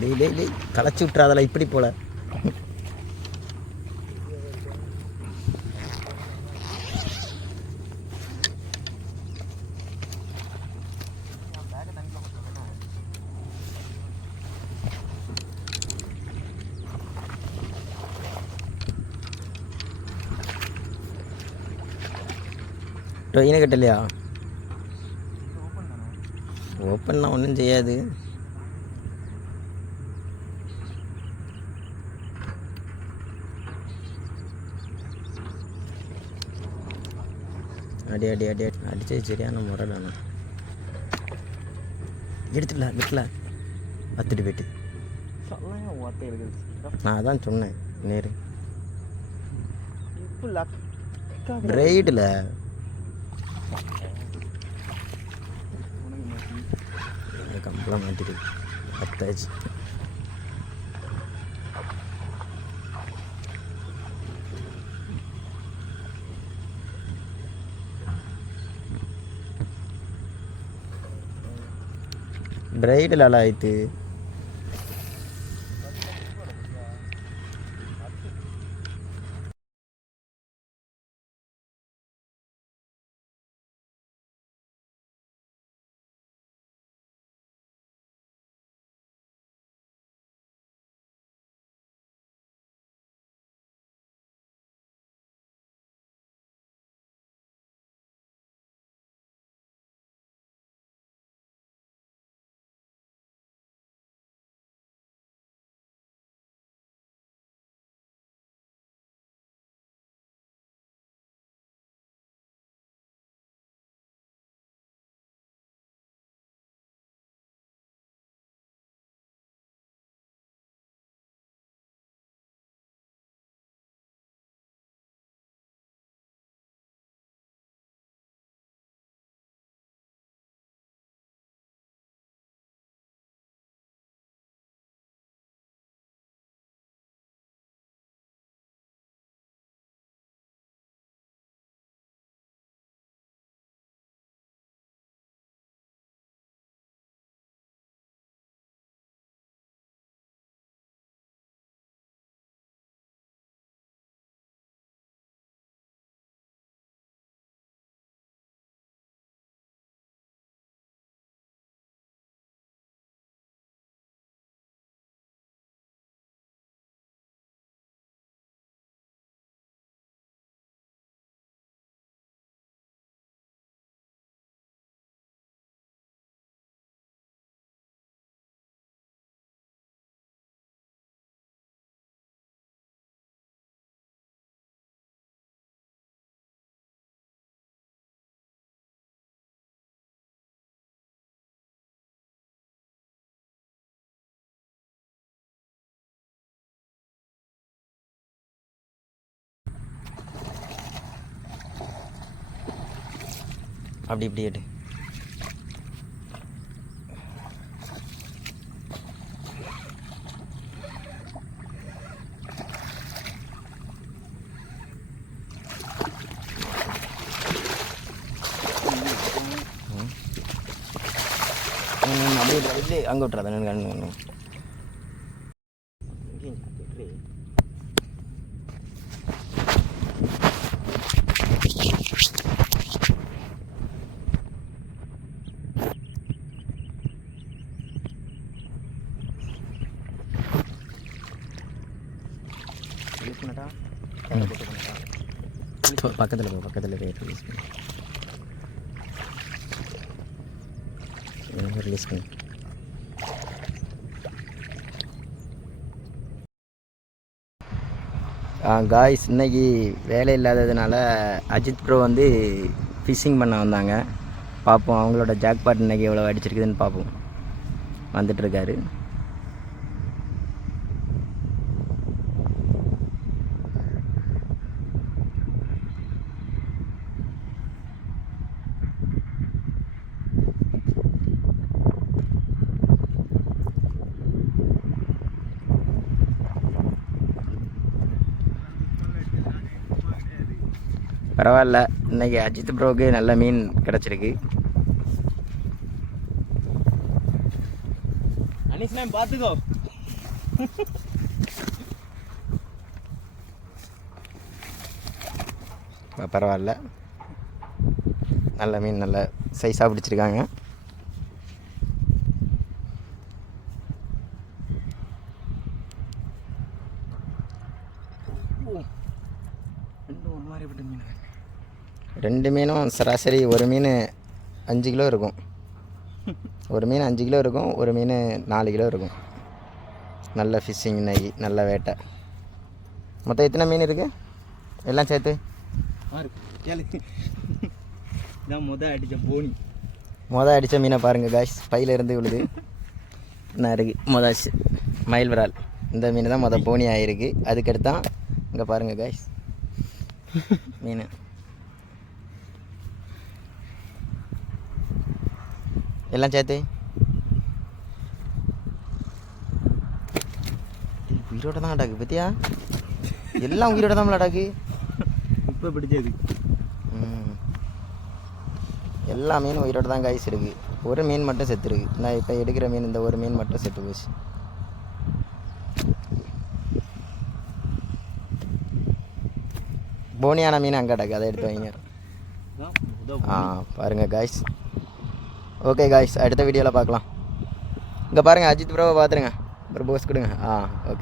டேய் டேய் டேய் களைச்சி விட்றாதல இப்படி போல. ட்ரெயினை கட்டலையா ஓப்பன்னா ஒன்றும் செய்யாது. அடி அடி அடி அடி. அடிச்சது சரியான முரடான எடுத்துடல விட்டல பத்துட்டு போயிட்டு. நான் அதான் சொன்னேன் நேரு. பிரைடில் கம்பளம் மாட்டிருக்கு பத்தாச்சு. ಬ್ರೈಡಲ್ ಅಲ್ಲ ಆಯ್ತು அப்படி இப்படி எடு. அப்படியே அங்கே விட்றாத நான் கண்ணு பக்கத்தில் போய் பக்கத்தில் போய் ரிலீஸ் பண்ணு ரிலீஸ் பண்ணு. காய்ஸ் இன்னைக்கு வேலை இல்லாததுனால அஜித் ப்ரோ வந்து ஃபிஷ்ஷிங் பண்ண வந்தாங்க. பார்ப்போம் அவங்களோட ஜாக்பாட் இன்னைக்கு எவ்வளோ அடிச்சிருக்குதுன்னு பார்ப்போம் வந்துட்டுருக்காரு பரவாயில்ல. இன்னைக்கு அஜித் ப்ரோக்கு நல்ல மீன் கிடச்சிருக்கு. அனிஸ் மேம் பார்த்துக்கோ பரவாயில்ல. நல்ல மீன் நல்ல சைஸாக பிடிச்சிருக்காங்க. ரெண்டு ஒரு மாதிரி மீன் ரெண்டு மீனும் சராசரி ஒரு மீன் அஞ்சு கிலோ இருக்கும். ஒரு மீன் அஞ்சு கிலோ இருக்கும் ஒரு மீன் நாலு கிலோ இருக்கும். நல்ல ஃபிஷ்ஷிங் இன்னைக்கு நல்ல வேட்டை. மொத்தம் எத்தனை மீன் இருக்குது எல்லாம் சேர்த்து? இதான் முத அடித்த போனி. மொதல் அடித்த மீனை பாருங்கள் காய்ஸ் பையில இருந்து விழுது. என்ன இருக்குது மொதல் மயில் விரால். இந்த மீன் தான் மொதல் போனி ஆகிருக்கு அதுக்கடுத்தான் இங்கே பாருங்கள் காய்ஸ் மீன். எல்லாம் சேர்த்து. உயிரோட தான் அடாக்கு பத்தியா? எல்லாம் உயிரோட தான் அடாக்கு. இப்போ பிடிச்சது. எல்லா மீனும் உயிரோட தான் காய்ஸ் இருக்கு. ஒரு மீன் மட்டும் செத்துருக்கு. நான் இப்போ எடுக்கிற மீன் இந்த ஒரு மீன் மட்டும் செத்து போச்சு. போனியான மீன் அங்கே அடக்கு. அதை எடுத்து வைங்க. ஆ பாருங்கள் காய்ஸ் ஓகே காய்ஸ் அடுத்த வீடியோவில் பார்க்கலாம். இங்கே பாருங்கள் அஜித் ப்ரோவை பார்த்துருங்க. அப்புறம் போஸ் கொடுங்க. ஆ ஓகே